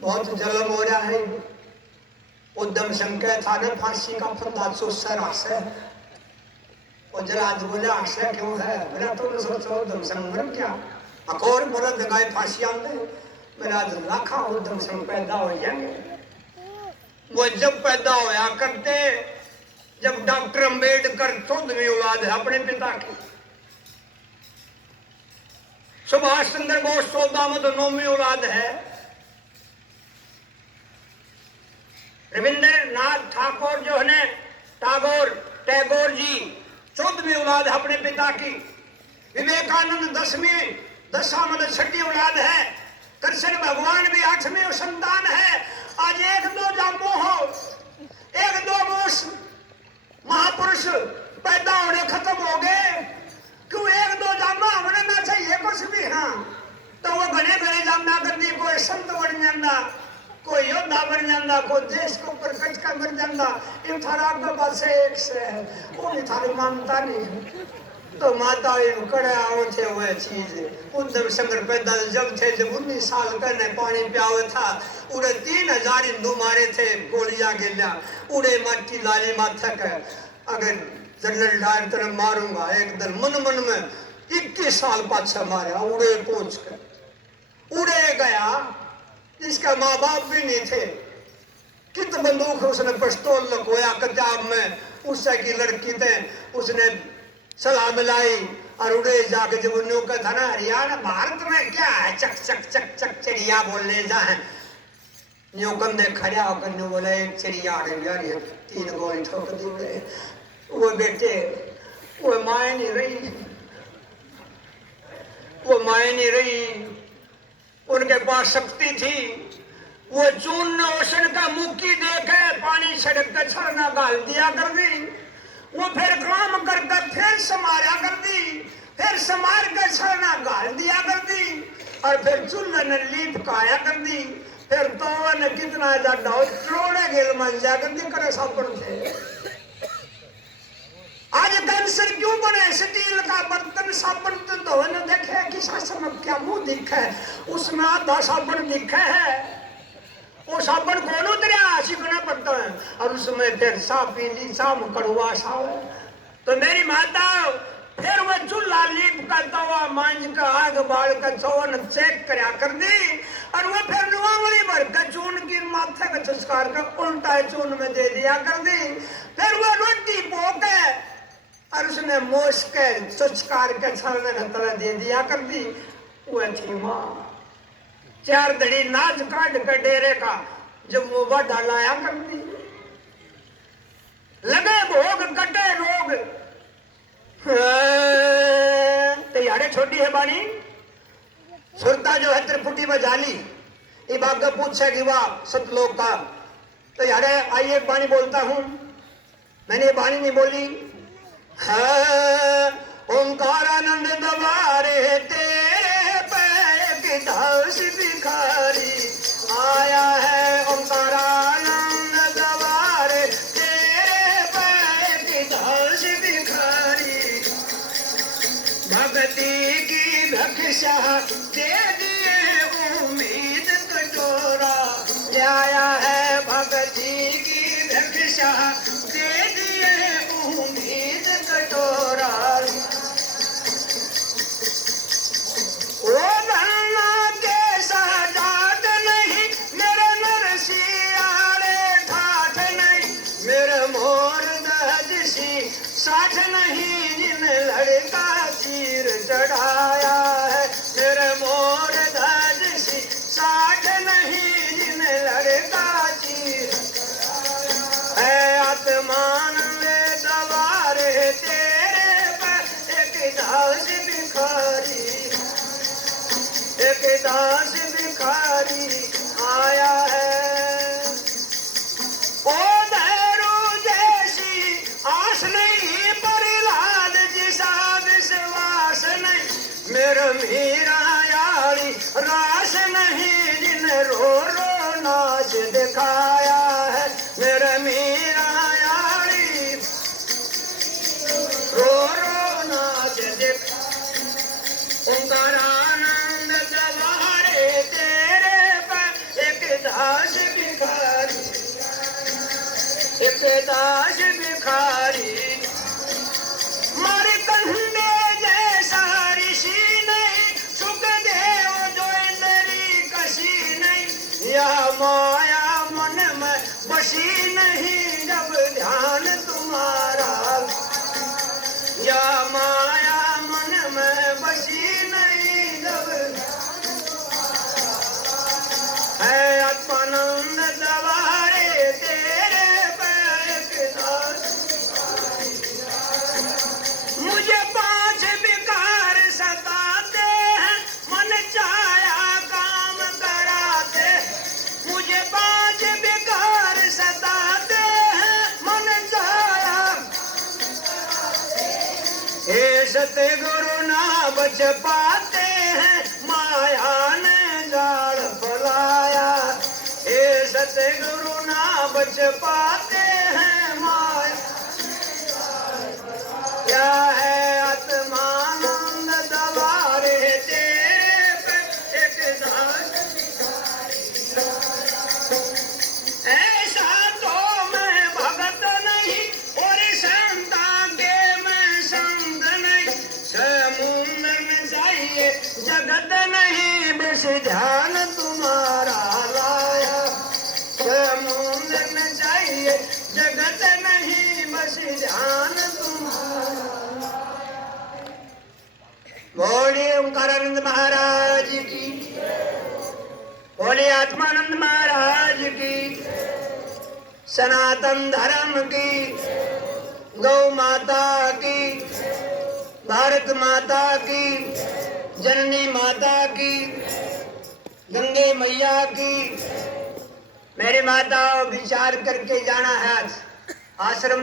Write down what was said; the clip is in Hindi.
बहुत जलम हो रहा है। उद्धम शंकर था ना फांसी का फंदा चूसर आसे और जराद बोला आशा क्यों है? मेरा तो सोचो उद्धम शंकर क्या अकोर मरद गाय फांसी आंदे मेरा लाखा उद्धम शंकर पैदा हो जाएंगे। वो जब पैदा होया करते जब डॉक्टर अम्बेडकर 14वीं औलाद है अपने पिता की, सुभाष चंद्र बोस 14वीं औलाद है, रविंद्रनाथ ठाकुर जो है टैगोर जी 14वीं औलाद है अपने पिता की, विवेकानंद 10वीं औलाद है, कृष्ण भगवान भी 8वीं संतान है। आज एक दो जामो हो, एक दो महापुरुष पैदा होने खत्म हो गए, क्यों एक दो जामा होने ना चाहिए कुछ भी। हाँ तो वो घने घने जामा कर दी, कोई संत बन जाता, कोई योद्धा बन जाता, कोई देश को ऊपर कच कर बन जाता। इन थारा आपके पास एक से है वो भी थारी मानता नहीं। तो माता कड़ा थे वह चीज उद्धम शंकर पैदा जब थे जब 19 साल करने पानी प्यावे था, उड़े 3000 हिंदू मारे थे गोलियां गिलिया, उड़े माटी लाली माथा का अगर जनरल डायर तरह मारूंगा एक दिन मन मन में 21 साल पाछा मारा, उड़े पहुंच कर उड़े गया। इसका माँ बाप भी नहीं थे, कित बंदूक उसने पिस्तौल लगवाया कजाब में, उससे की लड़की थे उसने सलाह मिलाई और उड़े जाके जब उन्होंने कहा था ना हरियाणा भारत में क्या है चक चक चक चक चिड़िया बोलने जाए न्यू कंधे खड़ा होकर न्यू बोले एक चिड़िया आ गई यार, 3 गोली ठोक दी उड़े। वो बेटे वो माए नहीं रही, वो माए नहीं रही, उनके पास शक्ति थी। वो चून ओशन का मुक्की देखे पानी सड़क का छड़ना गाल दिया कर दी, वो फिर काम करके फिर समारा कर दी, फिर समार कर छड़ना गाल दिया कर दी और फिर चूल्हे ने लीप काया कर दी, फिर तो ने कितना ज्यादा चोड़े गेल मन जा कर दी करे सापड़ थे। आज कैंसर क्यों बने? स्टील का बर्तन साबुन तो ने देखे कि सासन क्या मुंह दिखे, उसमें आधा साबुन दिखे है, वो साबुन कौन उतरा सीखना पड़ता है और उसमें फिर सा पीली सा कड़वा सा। तो मेरी माता फिर वो चूल्हा लीप का तवा मांझ का आग बाल का चौन चेक करया कर दी और वो फिर नुआवली भर का चून की माथे का चस्कार का उल्टा चून में दे दिया कर दी। फिर वो रोटी पोके और उसने मोश के चुचकार के छलने का तरह दे दिया कर दी। वो थी माँ 4 घड़ी नाच काट के डेरे का जब वो बाढ़ लाया कर दी, लगे भोग कटे रोग तैयारे छोटी है बानी सुरता जो है त्रिपुटी में जाली ये बात का पूछे कि वाह सतलोक का तैयारे आइए बानी बोलता हूं, मैंने ये बानी नहीं बोली। ओंकारानंद दवारे तेरे पैर की दास भिखारी आया है, ओंकारानंद दवारे तेरे पैर की दास भिखारी, भक्ति की भक्षा दे दिए उम्मीद कटोरा, आया है भक्ति की भक्षा दे दिए उम्मीद कटोरा। ओ धन्ना के साजात नहीं मेरे नरसियारे ठाठ नहीं, मेरे मोर दहजसी साठ नहीं जिन लड़का चीर चढ़ाया है, मेरे मोर दहजसी साठ नहीं जिन लड़का चीर है, आत्मान में दवारे तेरे पर एक दास भिखारी, एक दास भिखारी आया है। ओ धैर्य जैसी आस नहीं प्रहलाद जिसा विश्वास नहीं, मेरा मीरा यारी रास नहीं जिन रो रो नाच दिखाया है, मेरा मीरा यारी रो रो नाच दिखाया। ओंकारानंद दवारे तेरे पर एक दास भिखारी, एक दास भिखारी, मारे कंधे जैसा ऋषि नहीं, सुखदेव जो इंद्री कसी नहीं, यह माया मन में बसी नहीं, जब ध्यान तुम्हारा, यह माया मन में बसी नहीं, जब है आत्मानंद दवारे तेरे पैक दास। मुझे 5 विकार सताते हैं, मन चाया काम कराते, मुझे 5 विकार सताते हैं, मन चाया, हे सतगुरु ना बच पाते हैं, माया ने जाल फैलाया, हे सतगुरु ना बच पाते हैं, माया क्या है आत्मानंद दवारे तेरे पे एक दास। ऐसा तो मैं भगत नहीं और संता के मैं संत नहीं, समुद्र में जाइए जगत नहीं, बस ध्यान तुम्हारा लाया, समुद्र में जाइए जगत नहीं, बस ध्यान तुम्हारा। बोलिए ओंकारानंद महाराज की, बोलिए आत्मानंद महाराज की, सनातन धर्म की, गौ माता की, भारत माता की, जननी माता की, गंगे मैया की। मेरी माता विचार करके जाना है आश्रम।